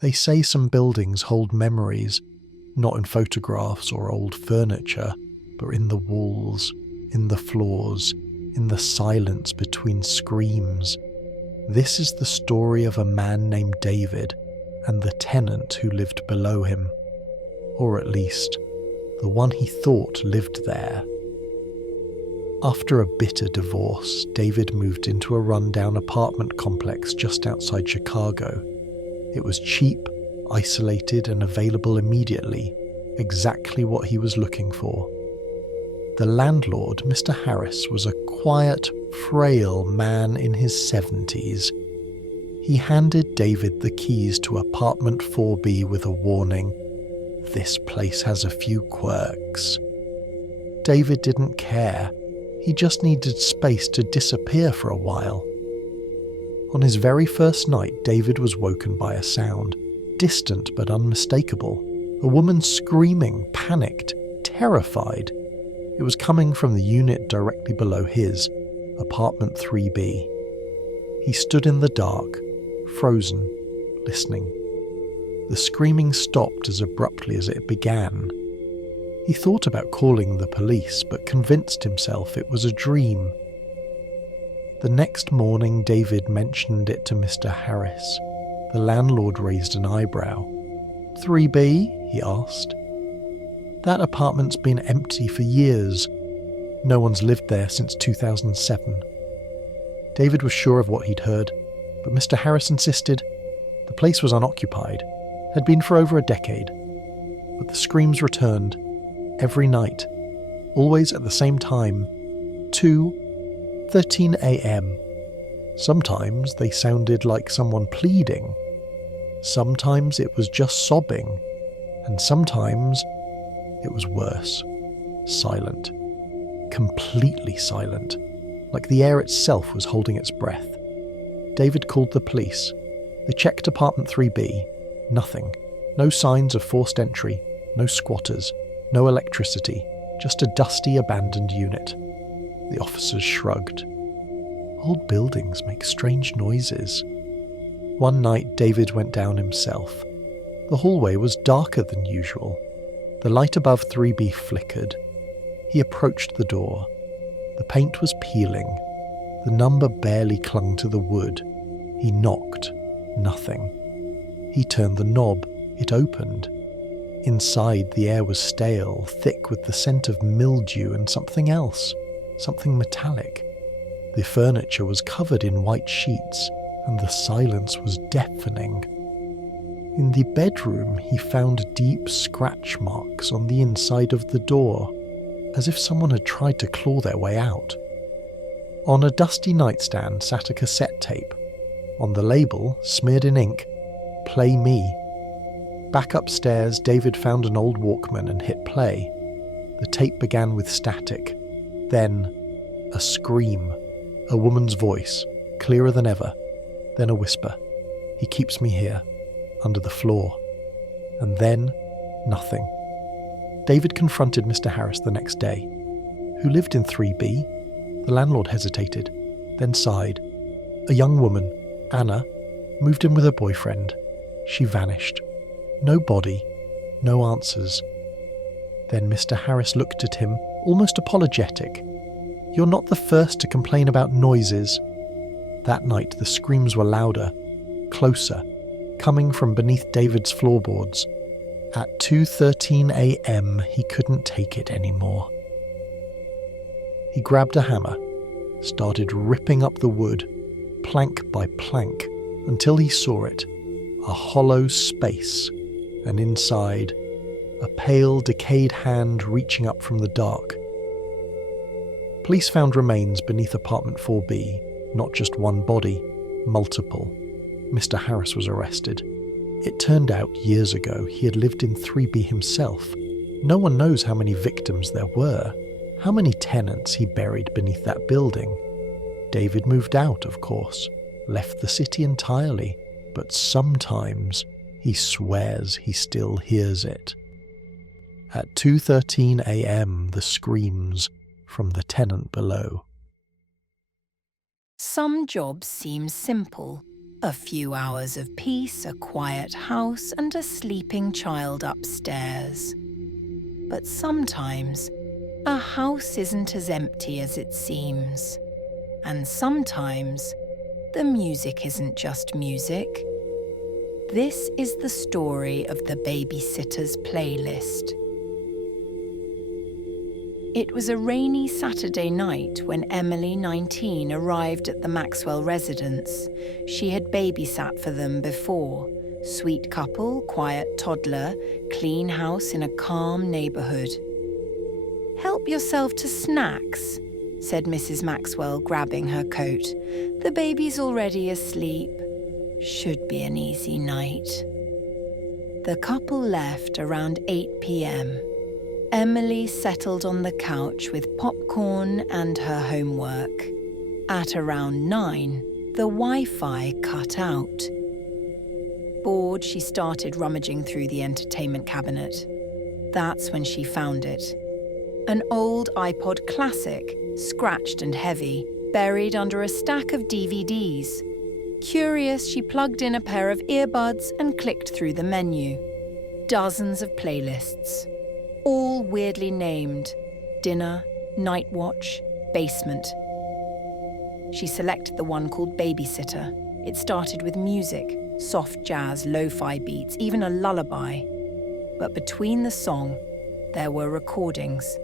They say some buildings hold memories, not in photographs or old furniture, but in the walls, in the floors, in the silence between screams. This is the story of a man named David and the tenant who lived below him. Or at least, the one he thought lived there. After a bitter divorce, David moved into a rundown apartment complex just outside Chicago. It was cheap, isolated, and available immediately, exactly what he was looking for. The landlord, Mr. Harris, was a quiet, frail man in his 70s. He handed David the keys to apartment 4B with a warning, "This place has a few quirks." David didn't care. He just needed space to disappear for a while. On his very first night, David was woken by a sound, distant but unmistakable. A woman screaming, panicked, terrified. It was coming from the unit directly below his, apartment 3B. He stood in the dark, frozen, listening. The screaming stopped as abruptly as it began. He thought about calling the police, but convinced himself it was a dream. The next morning, David mentioned it to Mr. Harris. The landlord raised an eyebrow. 3B? He asked. That apartment's been empty for years. No one's lived there since 2007. David was sure of what he'd heard, but Mr. Harris insisted the place was unoccupied, had been for over a decade. But the screams returned, every night, always at the same time, 2:13 a.m. Sometimes they sounded like someone pleading. Sometimes it was just sobbing, and sometimes it was worse. Silent. Completely silent. Like the air itself was holding its breath. David called the police. They checked apartment 3B. Nothing. No signs of forced entry. No squatters. No electricity. Just a dusty, abandoned unit. The officers shrugged. Old buildings make strange noises. One night, David went down himself. The hallway was darker than usual. The light above 3B flickered. He approached the door. The paint was peeling. The number barely clung to the wood. He knocked. Nothing. He turned the knob. It opened. Inside, the air was stale, thick with the scent of mildew and something else. Something metallic. The furniture was covered in white sheets, and the silence was deafening. In the bedroom, he found deep scratch marks on the inside of the door, as if someone had tried to claw their way out. On a dusty nightstand sat a cassette tape. On the label, smeared in ink, "Play Me." Back upstairs, David found an old Walkman and hit play. The tape began with static. Then, a scream. A woman's voice, clearer than ever. Then a whisper. "He keeps me here, under the floor." And then, nothing. David confronted Mr. Harris the next day. "Who lived in 3B? The landlord hesitated, then sighed. "A young woman, Anna, moved in with her boyfriend. She vanished. No body, no answers." Then Mr. Harris looked at him, almost apologetic. "You're not the first to complain about noises." That night the screams were louder, closer, coming from beneath David's floorboards. At 2:13 a.m. he couldn't take it anymore. He grabbed a hammer, started ripping up the wood, plank by plank, until he saw it, a hollow space, and inside, a pale, decayed hand reaching up from the dark. Police found remains beneath apartment 4B, not just one body, multiple. Mr. Harris was arrested. It turned out years ago he had lived in 3B himself. No one knows how many victims there were, how many tenants he buried beneath that building. David moved out, of course, left the city entirely, but sometimes he swears he still hears it. At 2:13 a.m. the screams from the tenant below. Some jobs seem simple, A few hours of peace, a quiet house, and a sleeping child upstairs. But sometimes, a house isn't as empty as it seems. And sometimes, the music isn't just music. This is the story of the Babysitter's Playlist. It was a rainy Saturday night when Emily, 19, arrived at the Maxwell residence. She had babysat for them before. Sweet couple, quiet toddler, clean house in a calm neighborhood. "Help yourself to snacks," said Mrs. Maxwell, grabbing her coat. "The baby's already asleep. Should be an easy night." The couple left around 8 p.m. Emily settled on the couch with popcorn and her homework. At around 9, the Wi-Fi cut out. Bored, she started rummaging through the entertainment cabinet. That's when she found it. An old iPod Classic, scratched and heavy, buried under a stack of DVDs. Curious, she plugged in a pair of earbuds and clicked through the menu. Dozens of playlists, all weirdly named: dinner, night watch, basement. She selected the one called Babysitter. It started with music, soft jazz, lo-fi beats, even a lullaby. But between the song, there were recordings.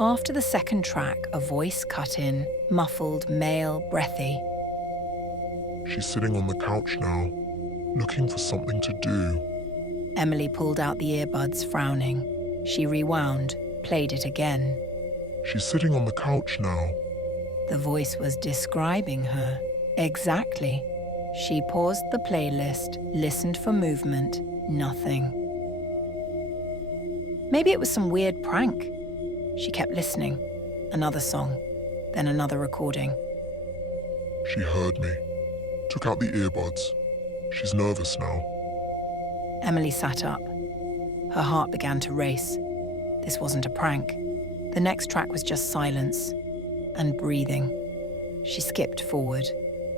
After the second track, a voice cut in, muffled, male, breathy. "She's sitting on the couch now, looking for something to do." Emily pulled out the earbuds, frowning. She rewound, played it again. "She's sitting on the couch now." The voice was describing her. Exactly. She paused the playlist, listened for movement, nothing. Maybe it was some weird prank. She kept listening. Another song, then another recording. "She heard me. Took out the earbuds. She's nervous now." Emily sat up. Her heart began to race. This wasn't a prank. The next track was just silence and breathing. She skipped forward.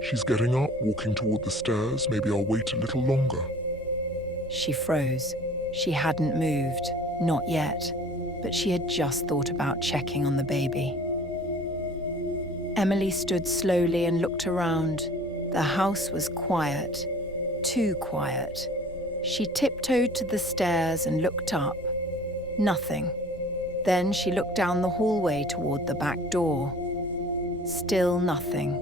"She's getting up, walking toward the stairs. Maybe I'll wait a little longer." She froze. She hadn't moved, not yet, but she had just thought about checking on the baby. Emily stood slowly and looked around. The house was quiet, too quiet. She tiptoed to the stairs and looked up. Nothing. Then she looked down the hallway toward the back door. Still nothing.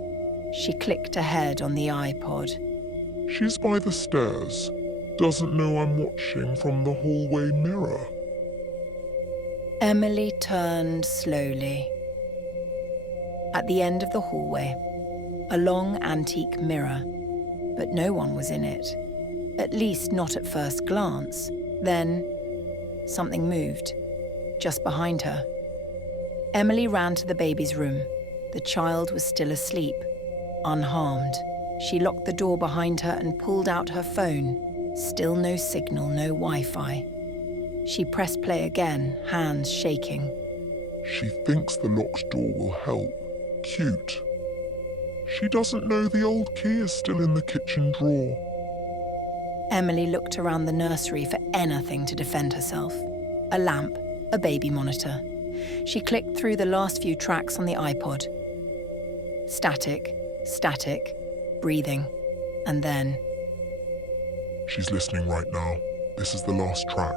She clicked ahead on the iPod. "She's by the stairs. Doesn't know I'm watching from the hallway mirror." Emily turned slowly. At the end of the hallway, a long antique mirror, but no one was in it. At least not at first glance. Then, something moved, just behind her. Emily ran to the baby's room. The child was still asleep, unharmed. She locked the door behind her and pulled out her phone. Still no signal, no Wi-Fi. She pressed play again, hands shaking. "She thinks the locked door will help. Cute. She doesn't know the old key is still in the kitchen drawer." Emily looked around the nursery for anything to defend herself. A lamp, a baby monitor. She clicked through the last few tracks on the iPod. Static, static, breathing, and then... "She's listening right now. This is the last track.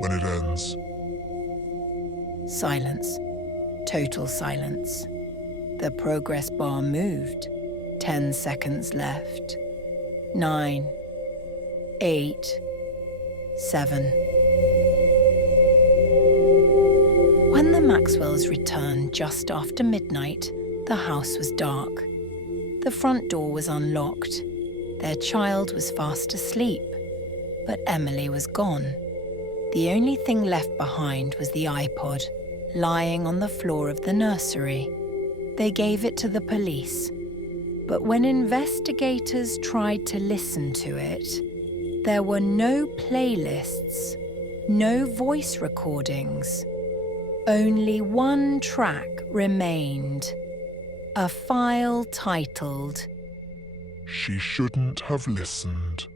When it ends..." Silence. Total silence. The progress bar moved. 10 seconds left. 9, 8, 7. When the Maxwells returned just after midnight, the house was dark. The front door was unlocked. Their child was fast asleep, but Emily was gone. The only thing left behind was the iPod, lying on the floor of the nursery. They gave it to the police, but when investigators tried to listen to it, there were no playlists, no voice recordings. Only one track remained, a file titled She shouldn't have listened.